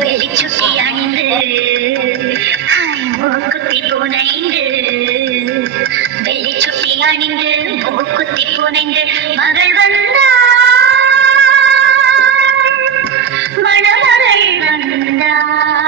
வெளிச்சுட்டி அணிந்து மூக்குத்தி புனைந்து வெளிச்சுட்டி அணிந்து மூக்குத்தி புனைந்து மகள் வந்தாள் மணமகள் வந்தாள்